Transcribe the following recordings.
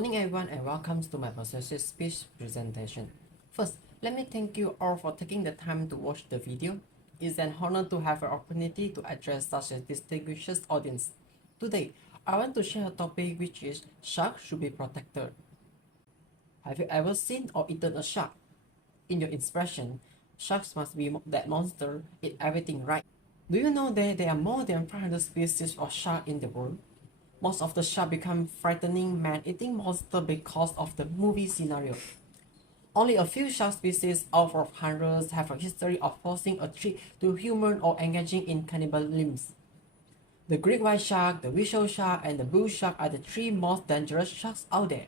morning everyone and welcome to my persuasive speech presentation. First, let me thank you all for taking the time to watch the video. It's an honor to have an opportunity to address such a distinguished audience. Today, I want to share a topic which is sharks should be protected. Have you ever seen or eaten a shark? In your expression, sharks must be that monster, eat everything right. Do you know that there are more than 500 species of shark in the world? Most of the sharks become frightening man-eating monsters because of the movie scenario. Only a few shark species out of hundreds have a history of posing a threat to humans or engaging in cannibalism. The great white shark, the whale shark, and the blue shark are the three most dangerous sharks out there.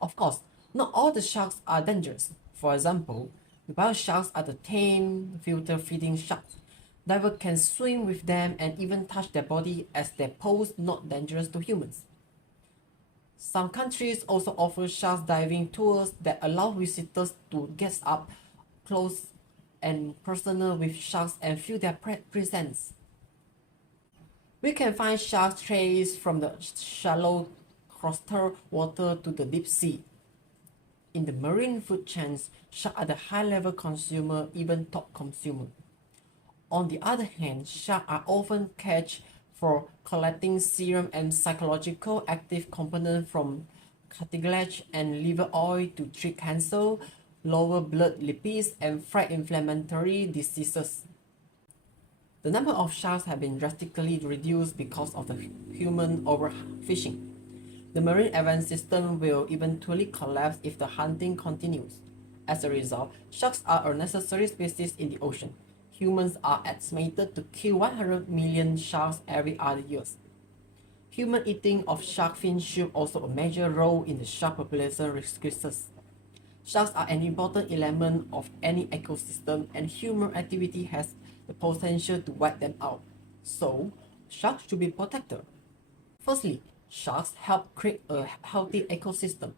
Of course, not all the sharks are dangerous. For example, the wild sharks are the tame, filter-feeding sharks. Divers can swim with them and even touch their body as they pose not dangerous to humans. Some countries also offer shark diving tours that allow visitors to get up close and personal with sharks and feel their presence. We can find shark trails from the shallow coastal water to the deep sea. In the marine food chains, sharks are the high-level consumer, even top consumer. On the other hand, sharks are often caged for collecting serum and psychological active components from cartilage and liver oil to treat cancer, lower blood lipids, and fight inflammatory diseases. The number of sharks has been drastically reduced because of the human overfishing. The marine event system will eventually collapse if the hunting continues. As a result, sharks are a necessary species in the ocean. Humans are estimated to kill 100 million sharks every other year. Human eating of shark fin should also a major role in the shark population increases. Sharks are an important element of any ecosystem and human activity has the potential to wipe them out. So, sharks should be protected. Firstly, sharks help create a healthy ecosystem.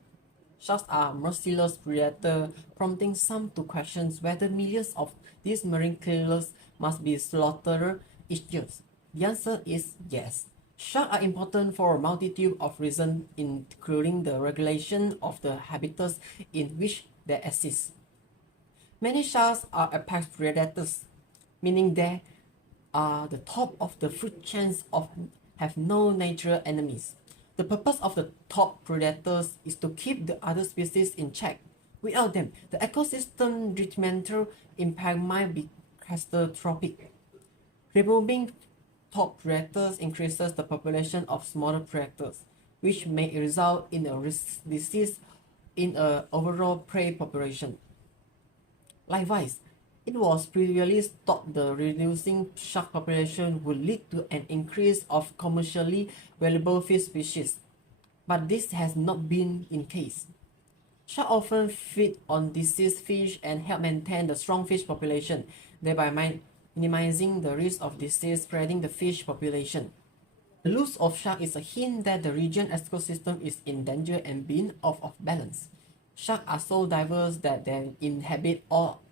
Sharks are merciless predators, prompting some to question whether millions of these marine killers must be slaughtered each year. The answer is yes. Sharks are important for a multitude of reasons, including the regulation of the habitats in which they exist. Many sharks are apex predators, meaning they are the top of the food chains of have no natural enemies. The purpose of the top predators is to keep the other species in check. Without them, the ecosystem detrimental impact might be catastrophic. Removing top predators increases the population of smaller predators, which may result in a disease in an overall prey population. Likewise, it was previously thought the reducing shark population would lead to an increase of commercially valuable fish species, but this has not been the case. Sharks often feed on diseased fish and help maintain the strong fish population, thereby minimizing the risk of disease spreading the fish population. The loss of sharks is a hint that the region ecosystem is in danger and being off of balance. Sharks are so diverse that they inhabit all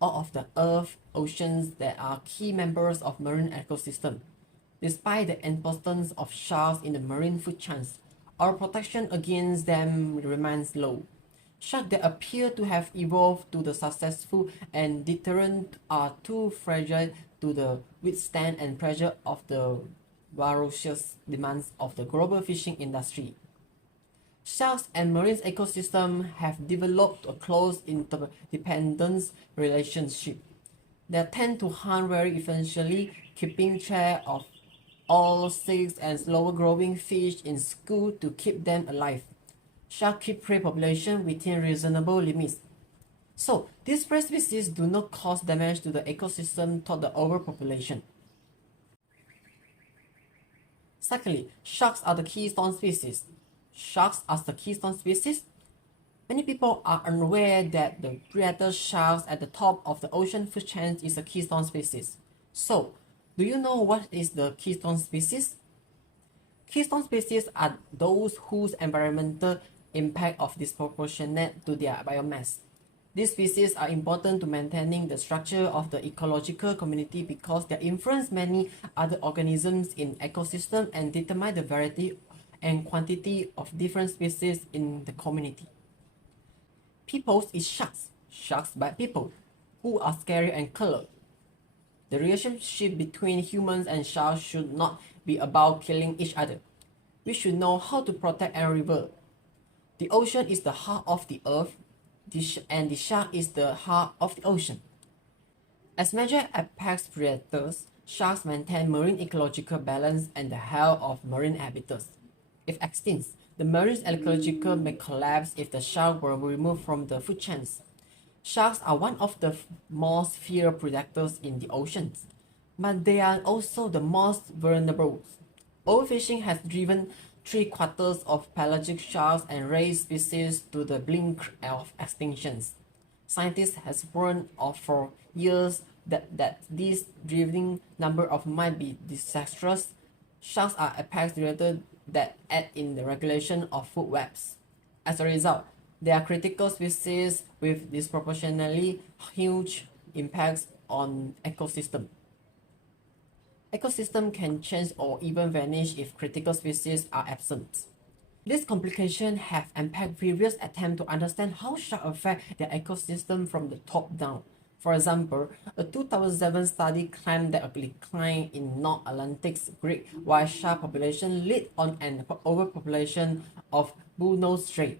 of the Earth's oceans that are key members of marine ecosystem. Despite the importance of sharks in the marine food chains, our protection against them remains low. Sharks that appear to have evolved to the successful and deterrent are too fragile to withstand and pressure of the voracious demands of the global fishing industry. Sharks and marine ecosystems have developed a close interdependence relationship. They tend to hunt very efficiently, keeping track of all sick and slower growing fish in school to keep them alive. Sharks keep prey population within reasonable limits. So, these prey species do not cause damage to the ecosystem through the overpopulation. Secondly, sharks are the keystone species. Sharks are the keystone species. Many people are unaware that the predator sharks at the top of the ocean food chain is a keystone species. So, do you know what is the keystone species? Keystone species are those whose environmental impact is disproportionate to their biomass. These species are important to maintaining the structure of the ecological community because they influence many other organisms in ecosystem and determine the variety and quantity of different species in the community. People eat sharks, sharks bite people, who are scary and colored. The relationship between humans and sharks should not be about killing each other. We should know how to protect and revere. The ocean is the heart of the earth, and the shark is the heart of the ocean. As major apex predators, sharks maintain marine ecological balance and the health of marine habitats. If extinct, the marine ecological may collapse if the shark were removed from the food chains. Sharks are one of the most feared predators in the oceans, but they are also the most vulnerable. Overfishing has driven 3/4 of pelagic sharks and ray species to the brink of extinction. Scientists have warned of for years that this dwindling number might be disastrous. Sharks are apex predators that aid in the regulation of food webs. As a result, they are critical species with disproportionately huge impacts on ecosystem. Ecosystem can change or even vanish if critical species are absent. These complications have impacted previous attempts to understand how sharks affect their ecosystem from the top down. For example, a 2007 study claimed that a decline in North Atlantic's great white shark population led on an overpopulation of bullnose ray,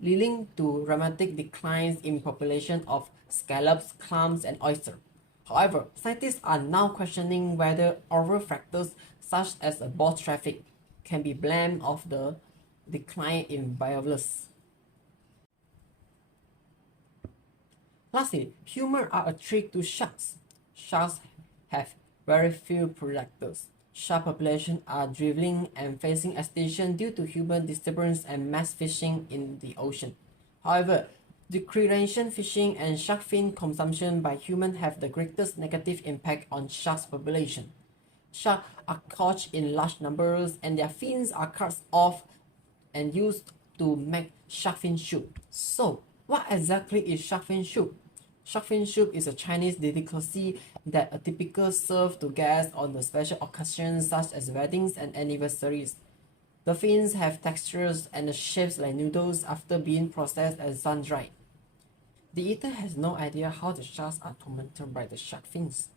leading to dramatic declines in population of scallops, clams, and oysters. However, scientists are now questioning whether other factors such as boat traffic can be blamed of the decline in biodiversity. Lastly, humans are a threat to sharks. Sharks have very few predators. Shark populations are dwindling and facing extinction due to human disturbance and mass fishing in the ocean. However, recreation fishing and shark fin consumption by humans have the greatest negative impact on sharks population. Sharks are caught in large numbers and their fins are cut off and used to make shark fin soup. So, what exactly is shark fin soup? Shark fin soup is a Chinese delicacy that typically served to guests on the special occasions such as weddings and anniversaries. The fins have textures and shapes like noodles after being processed and sun-dried. The eater has no idea how the sharks are tormented by the shark fins.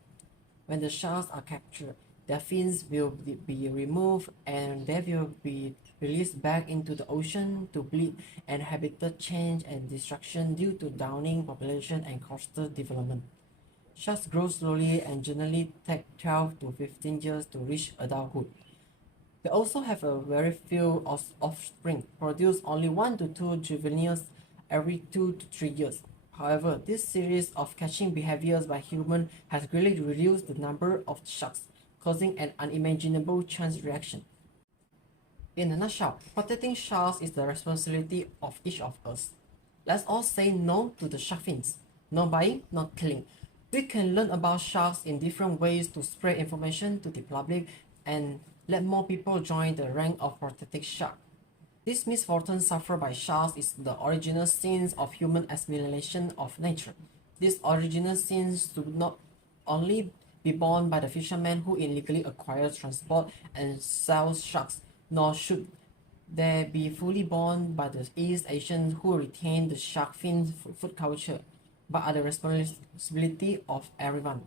When the sharks are captured, their fins will be removed and they will be released back into the ocean to bleed and habitat change and destruction due to downing population and coastal development. Sharks grow slowly and generally take 12 to 15 years to reach adulthood. They also have a very few offspring, produce only 1 to 2 juveniles every 2 to 3 years. However, this series of catching behaviors by humans has greatly reduced the number of sharks, causing an unimaginable chain reaction. In a nutshell, protecting sharks is the responsibility of each of us. Let's all say no to the shark fins. No buying, no killing. We can learn about sharks in different ways to spread information to the public and let more people join the rank of protecting sharks. This misfortune suffered by sharks is the original sins of human assimilation of nature. These original sins should not only be borne by the fishermen who illegally acquire, transport, and sell sharks, nor should they be fully borne by the East Asians who retain the shark fin food culture, but are the responsibility of everyone.